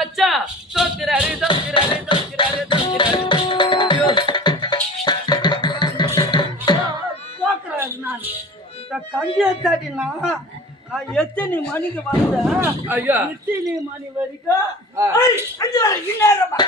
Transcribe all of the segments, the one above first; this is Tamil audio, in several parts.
பச்சா தோக்கிறாரு தோக்கிறாரு தோக்கிறாரு தோக்கிறாரு தோக்குறாரு. நான் இந்த கஞ்சியை தாட்டினா நான் எத்தனை மணிக்கு வந்தேன்? ஐயா எத்தனை மணி வரைக்கும் இந்நேரமா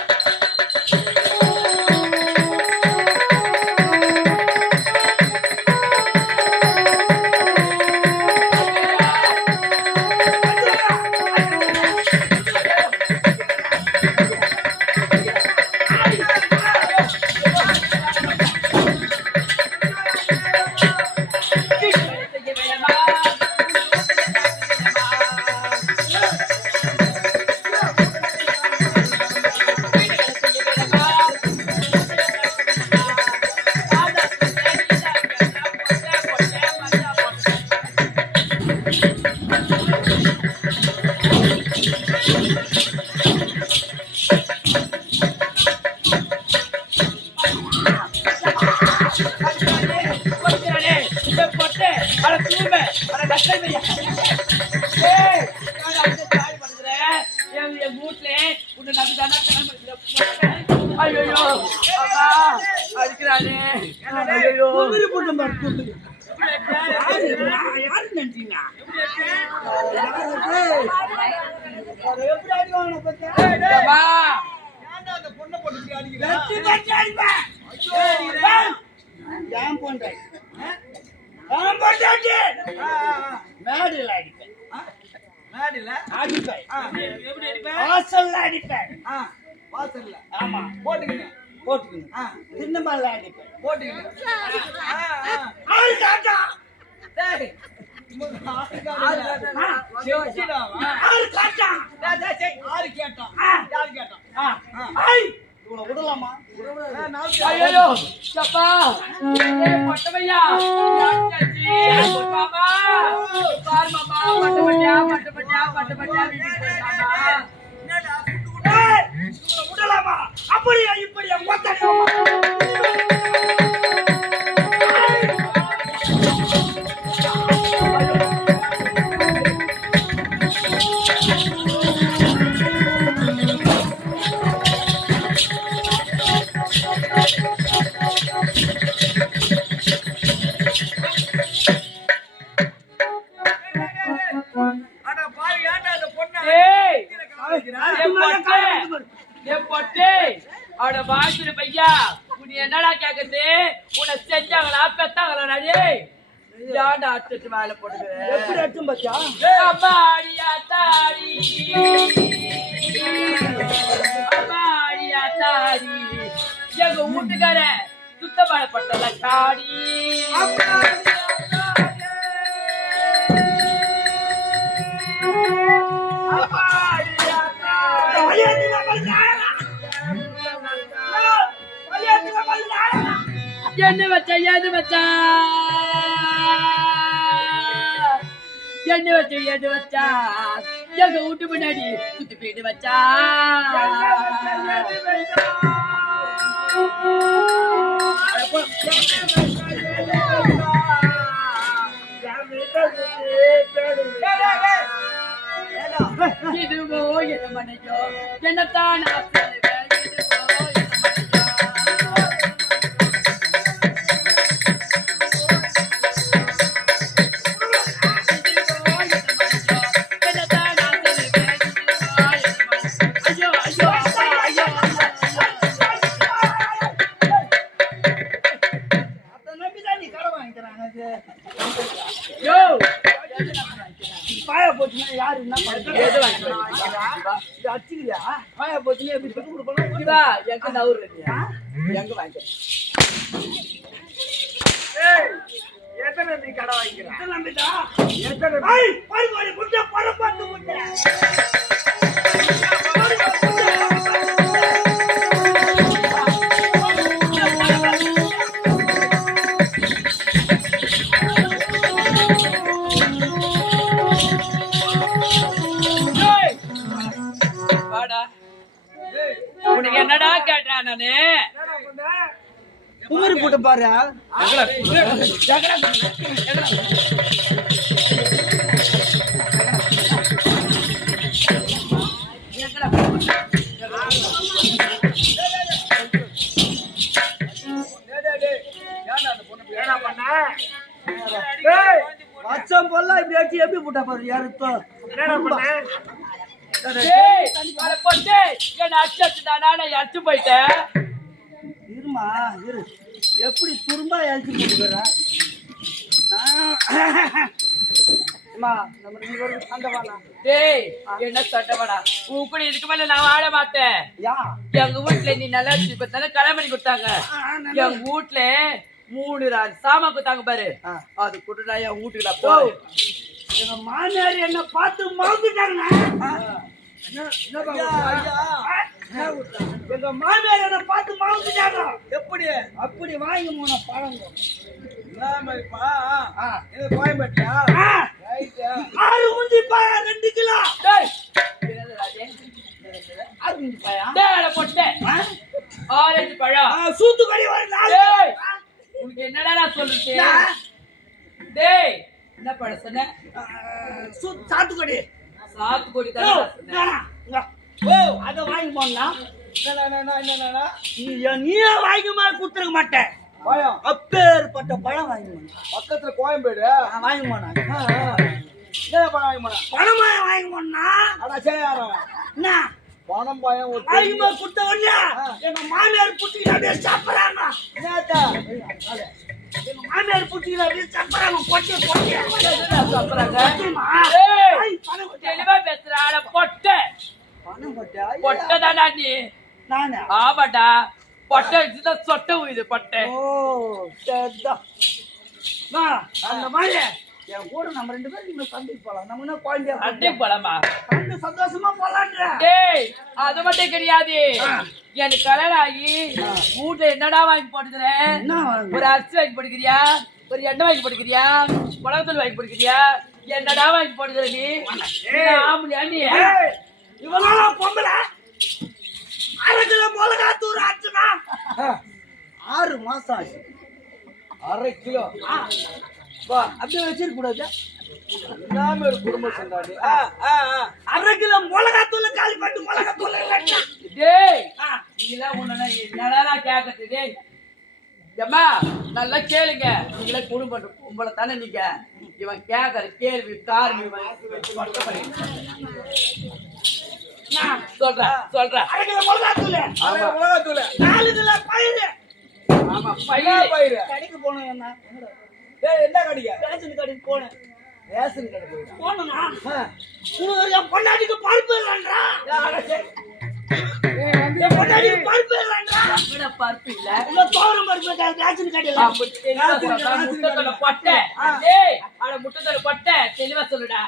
அப்படியா இப்படியா என்னடா கேக்குது உன்னை செஞ்சாங்களா பெத்தாங்களா வேலை போட்டுக்கிறேன் எப்படி அடிச்சும் பாத்தியா அம்மாடியா தாடி அம்மாடியா தாடி எங்க வீட்டுக்கார சுத்தமானப்பட்டல தாடி என்ன வச்சா எது வச்சா என்ன வச்சா எது வச்சா எங்க வீட்டு முன்னாடி சுத்தி போயிட்டு வச்சா இதுவோ என்ன மனையோ என்னத்தான் உனக்கு என்னடா கேட்டேன் நானு குமரி போட்டு பாரு விட்டா பாரு யாருத்தோ என்னடா பண்ண டேய் அட பொட்டே என்ன அடிச்சா நான் அடிச்சு போயிட்டேன் இருமா இரு எப்படி துரும்பா எழுச்சி போட்டுக்கிறேன் அம்மா நம்ம ரெண்டு பேரும் சண்டை வேணாம் டேய் என்ன சட்டவடா உன் கூட இதுக்கு மேல நான் வாழ மாட்டேன் யா எங்க வீட்டுல நீ நல்லா இப்ப கல்யாணம் பண்ணி கொடுத்தாங்க எங்க வீட்டுல 3 ராஜ் சாமா கொடுத்தாங்க பாரு அது கொடுடா என் வீட்டுக்கு நான் போறேன் எங்க மாமியார் என்ன பார்த்து மறந்துட்டாங்கண்ணா எங்க மாமியார் என்ன பார்த்து மறந்துட்டாங்க எப்படி அப்படி வாங்கி போன பழங்க கோயம்பேட்டியா 6 முந்தி பாயா 2 கிலோ டேய் என்னதுடா டேய் அட பொட்டே ஆரஞ்சு பழம் சூத்துக்கடி ஒரு 4 டேய் உனக்கு என்னடா நான் சொல்றது டேய் என்ன பழம் சொன்ன சாத்துக்கடி சாத்துக்குடி தான் ஓ அத வாங்கி போனா நீயே வாங்கி மாதிரி கொடுத்துருக்க மாட்டேன் பழம் அப்பேற்பட்ட பழம் வாங்கி போனேன் பக்கத்துல கோயம்பேடு வாங்கி போனேன் பழம் வாங்கி போனேன் பணம் வாங்கி போனா என்ன பணம் பயம் வாங்கி போய் கொடுத்த உடனே எங்க மாமியார் புட்டிக்கிட்டு சாப்பிடறாங்க எங்க மாமியார் புட்டிக்கிட்டு அப்படியே சாப்பிடறாங்க கொட்டி சாப்பிடுறாங்க தெளிவா பேசுற ஆட பொட்டை பணம் பொட்டை தானா நீ நானே ஆமாடா பொட்டை இதுதான் சொட்டை உயுது பொட்டை ஓ சரிதான் அந்த மாதிரி என் கூட நம்ம 2 பேரும் இங்க சண்டைக்கு போலாம் நம்ம என்ன குழந்தைய அன்றைக்கு போலாமா சண்டை சந்தோஷமா போலான்ற டேய் அது மட்டும் கிடையாது எனக்கு கல்யாணம் ஆகி வீட்டுல என்னடா வாங்கி போட்டுக்கிறேன் என்ன வாங்கி ஒரு அரிசி வாங்கி போட்டுக்கிறியா ஒரு எண்ணெய் வாங்கி போட்டுக்கிறியா மிளகுத்தூள் வாங்கி போட்டுக்கிறியா என்னடா வாங்கி போட்டுக்கிற நீ ஆம்பளையா நீ இவனால பொம்பளை 1/2 கிலோ மிளகாத்தூள் ஆச்சுனா 6 மாசம் ஆச்சு 1/2 கிலோ அப்படியே வச்சிருக்க கூடாது எல்லாமே ஒரு குடும்ப சண்டாடி 1/2 கிலோ மிளகாத்தூள் காலி பண்ணி மிளகாத்தூள் டேய் நீங்களாம் உன்ன என்னடா கேட்கறது டேய் ஏம்மா நல்லா கேளுங்க நீங்களே குடும்பம் உங்களை தானே நீங்க இவன் கேட்கற கேள்வி காரணி சொல்றேன் 1/2 கிலோ மிளகாத்தூள் 4 கிலோ பயிறு ஆமா பயிர் கடைக்கு போனோம் என்ன கடைக்கு ரேஷன் கடைக்கு போனேன் ரேஷன் கடை போனா என் பொண்டாட்டிக்கு பருப்பு இல்லைன்றா என் பொண்டாட்டிக்கு பருப்பு இல்லைன்றா பருப்பு இல்ல இல்ல தோரம் பருப்பு ரேஷன் கடையில முட்டத்தோட பொட்டை டேய் அட முட்டத்தோட பொட்டை தெளிவா சொல்லுடா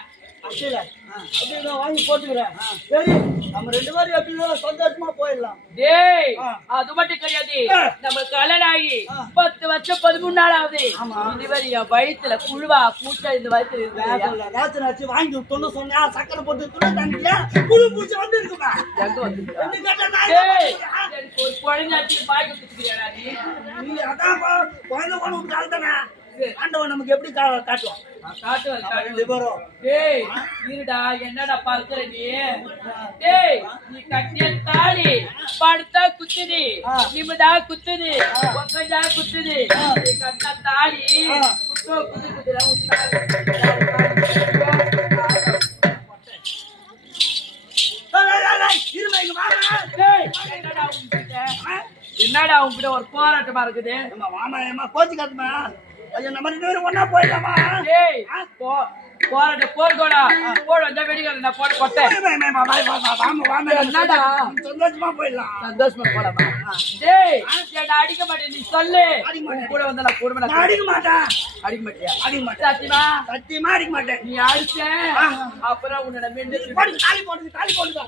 அப்படி வாங்கி போட்டுக்கிறேன் சரி நம்ம 2 பேரும் எப்படி சந்தோஷமா போயிடலாம் டேய் அது மட்டும் கிடையாது நம்ம கல்யாணம் ஆகி 10 வருஷம் 13 நாள் ஆகுது இதுவரை என் வயிற்றுல புழுவா பூச்சா இந்த வயிற்றுல இருக்கு ரேஷன் அரிசி வாங்கி விட்டோன்னு சொன்னா சக்கரை போட்டு தண்ணியா புழு பூச்சி வந்து இருக்குமா எங்க வந்து ஒரு குழந்தை பாய்க்கு குத்துக்கிறியாடா நீ அதான் குழந்தை கொண்டு விட்டால்தானே ஆண்டவன் நமக்கு எப்படி காட்டுவோம் டேய் இருடா என்னடா பார்க்கிற நீ டேய் நீ கட்டிய தாலி படுத்தா குத்துது நிமிடா குத்துது ஒக்கஞ்சா குத்துது நீ கட்ட தாலி குத்து குத்துலாம் என்னடா உங்ககிட்ட ஒரு போராட்டமா இருக்குது மாமா ஏமா கோச்சு காட்டுமா ஐயோ நம்ம 2 பேரும் ஒண்ணா போயிடலாமா டேய் போராட்ட போர்கோடா போட வந்தா வெடிக்காத நான் போட கொட்டேன் என்னடா சந்தோஷமா போயிடலாம் சந்தோஷமா போலாமா டேய் என்ன அடிக்க மாட்டேன் நீ சொல்லு கூட வந்து நான் கூட நான் அடிக்க மாட்டேன் அடிக்க மாட்டியா அடிக்க மாட்டேன் சத்தியமா சத்தியமா அடிக்க மாட்டேன் நீ அடிச்ச அப்புறம் உன்னோட மெண்டு தாலி போடுங்க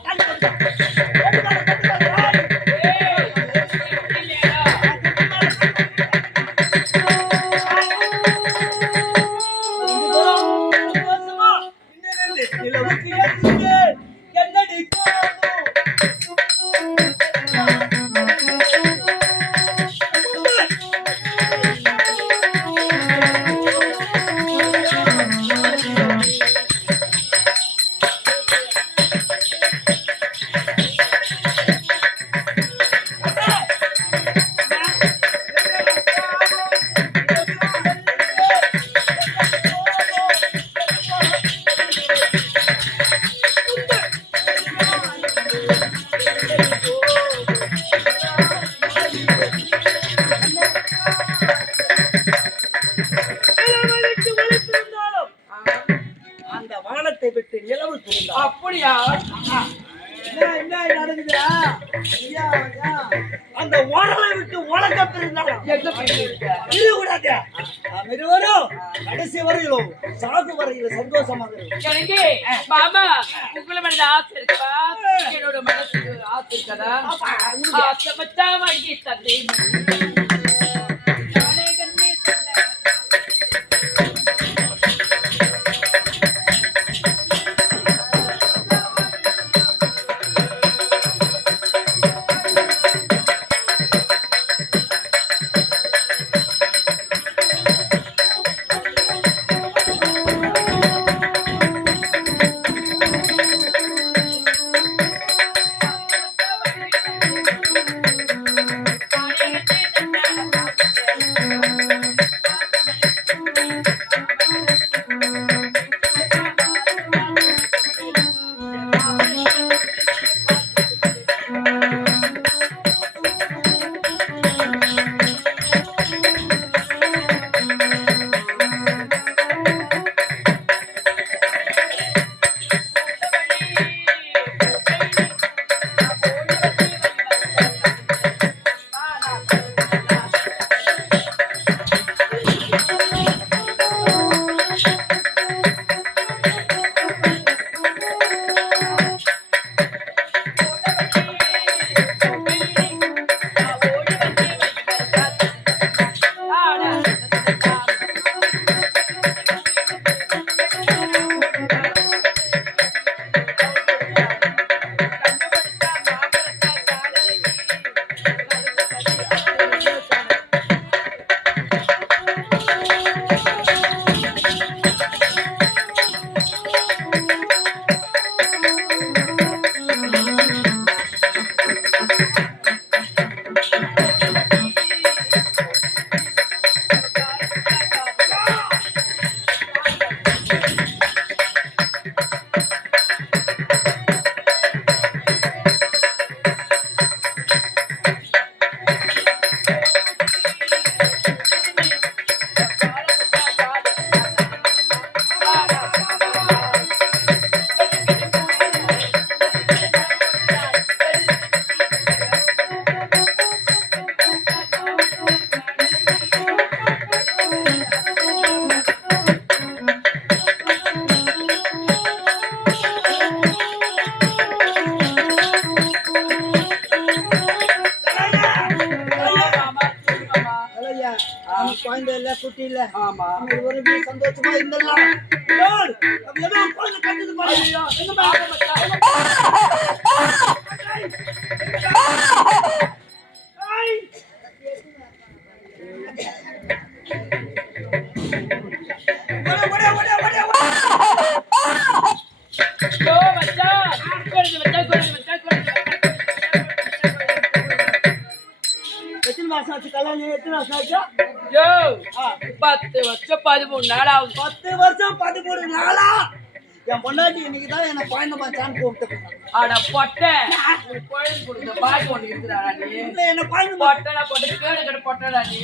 நடக்குதா ஐயா ஐயா அந்த ஓரலை விட்டு உலக பிரிந்தாலும் எங்க போயிருக்க இருக்கூடாது இருவரும் கடைசி வரையிலும் சாகு வரையிலும் சந்தோஷமாக இருக்கும் எனக்கு மாமா உங்களை மனது ஆசை இருக்கா என்னோட மனசுக்கு ஆசை இருக்கதா ஆசை மச்சா வாங்கி தந்தை குழந்தை இல்ல குட்டி இல்ல ஆமா ஒரு சந்தோஷமா இருந்தலாம் ஏதோ குழந்தை கண்டது பாருங்க கல்யாணம் எத்தனை வருஷம் ஆச்சா? 10 வருஷம் 13 நாள் ஆகும். 10 வருஷம் 13 நாளா? என் பொண்டாட்டி இன்னைக்கு தான் என்ன குழந்தை மச்சான்னு கூப்பிட்டு. அட பொட்டை குழந்தை கொடுத்த பாக்கி ஒண்ணு இருக்குறாடா நீ. என்ன குழந்தை பொட்டடா பொட்டை கேடு கேடு பொட்டடா நீ.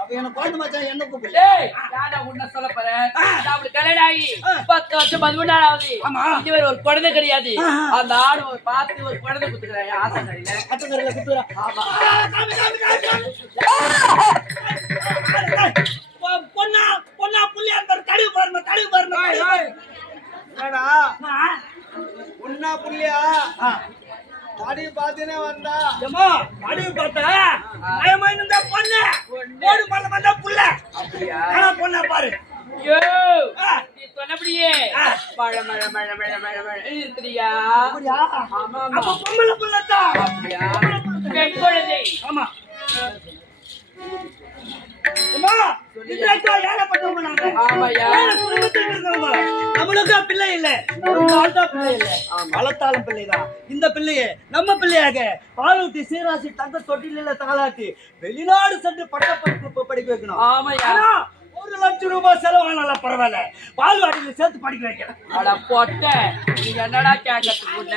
அப்ப என்ன குழந்தை மச்சான் என்ன கூப்பிடு? டேய் யாரா உன்ன சொல்ல போறேன். நாமளுக்கு கல்யாணம் ஆகி 10 வருஷம் 13 நாள் ஆகுது. இதுவரை ஒரு குழந்தை கிடையாது. அந்த ஆடு ஒரு பார்த்து ஒரு குழந்தை குத்துறாங்க ஆசைக்கறியில. ஆசைக்கறியில குத்துறா. ஆமா. பொண்ணா பொண்ணா புள்ளி அந்த கழுவு பாருங்க கழுவு பாருங்க. என்னடா உன்னா புள்ளியா அடி பாத்தினே வந்தா ஏமா கழுவு பார்த்தா பயமா இருந்தா பொண்ணு ஓடு மல்ல வந்தா புள்ள. அப்படியா? ஆனா பொண்ணா பாரு. ஐயோ நீ சொன்னபடியே மழை மழை மழை மழை மழை மழை இருக்குறியா? அப்படியா? ஆமா அப்ப பொம்பளை புள்ளதா. அப்படியா? பெண் குழந்தை. ஆமா. அம்மா இதேக்கா ஏழப்பட்டவங்க நாங்க. ஆமாயா. குடும்பத்துல இருக்கவங்க. நம்மளுக்கு பிள்ளை இல்ல. ஒரு ஆள்தா பிள்ளை இல்ல. வளர்த்தாலும் பிள்ளைதான். இந்த பிள்ளையை நம்ம பிள்ளையாக பாலூட்டி சீராசி தங்க தொட்டில தாளாட்டி வெளிநாடு சென்று பட்டப்படிப்பு படிக்க வைக்கணும். ஆமாயா. 1 லட்சம் ரூபாய் செலவானாலும் பரவாயில்ல பால்வாடியில சேர்த்து படிக்க வைக்கிறேன். அட பொட்டை நீ என்னடா கேட்கறதுக்கு உன்ன?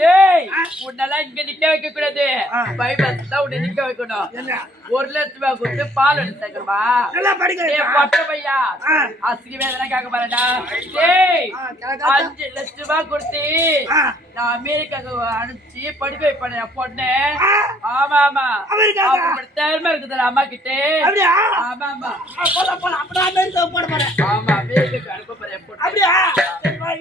டேய் உன்னெல்லாம் இங்க நிக்க வைக்க கூடாது. பைபஸ் தான் உன்னை நிக்க வைக்கணும். 1 லட்சம் ரூபாய் கொடுத்து பால் எடுத்து சேர்க்கணுமா? நல்லா படிக்க வைக்கிறேன். பொட்டை பையா அசிங்கமே எதனா கேட்க பாருடா. டேய் 5 லட்சம் ரூபாய் கொடுத்து நான் அமெரிக்காவுக்கு அனுப்பிச்சு படிக்க வைப்பேன் என் பொண்ணு. ஆமா ஆமா அமெரிக்காவா? அப்படி தேர்மை இருக்குதுல்ல அம்மா கிட்ட. அப்படியா? ஆமா ஆமா போலாம் அப்படியே அமெரிக்கா போட போறேன். ஆமா அமெரிக்காவுக்கு அனுப்ப போறேன் என் பொண்ணு. அப்படியா?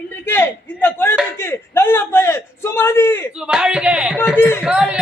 இன்றைக்கு இந்த குழந்தைக்கு நல்ல பெயர் சுமதி. வாழ்க சுமதி. வாழ்க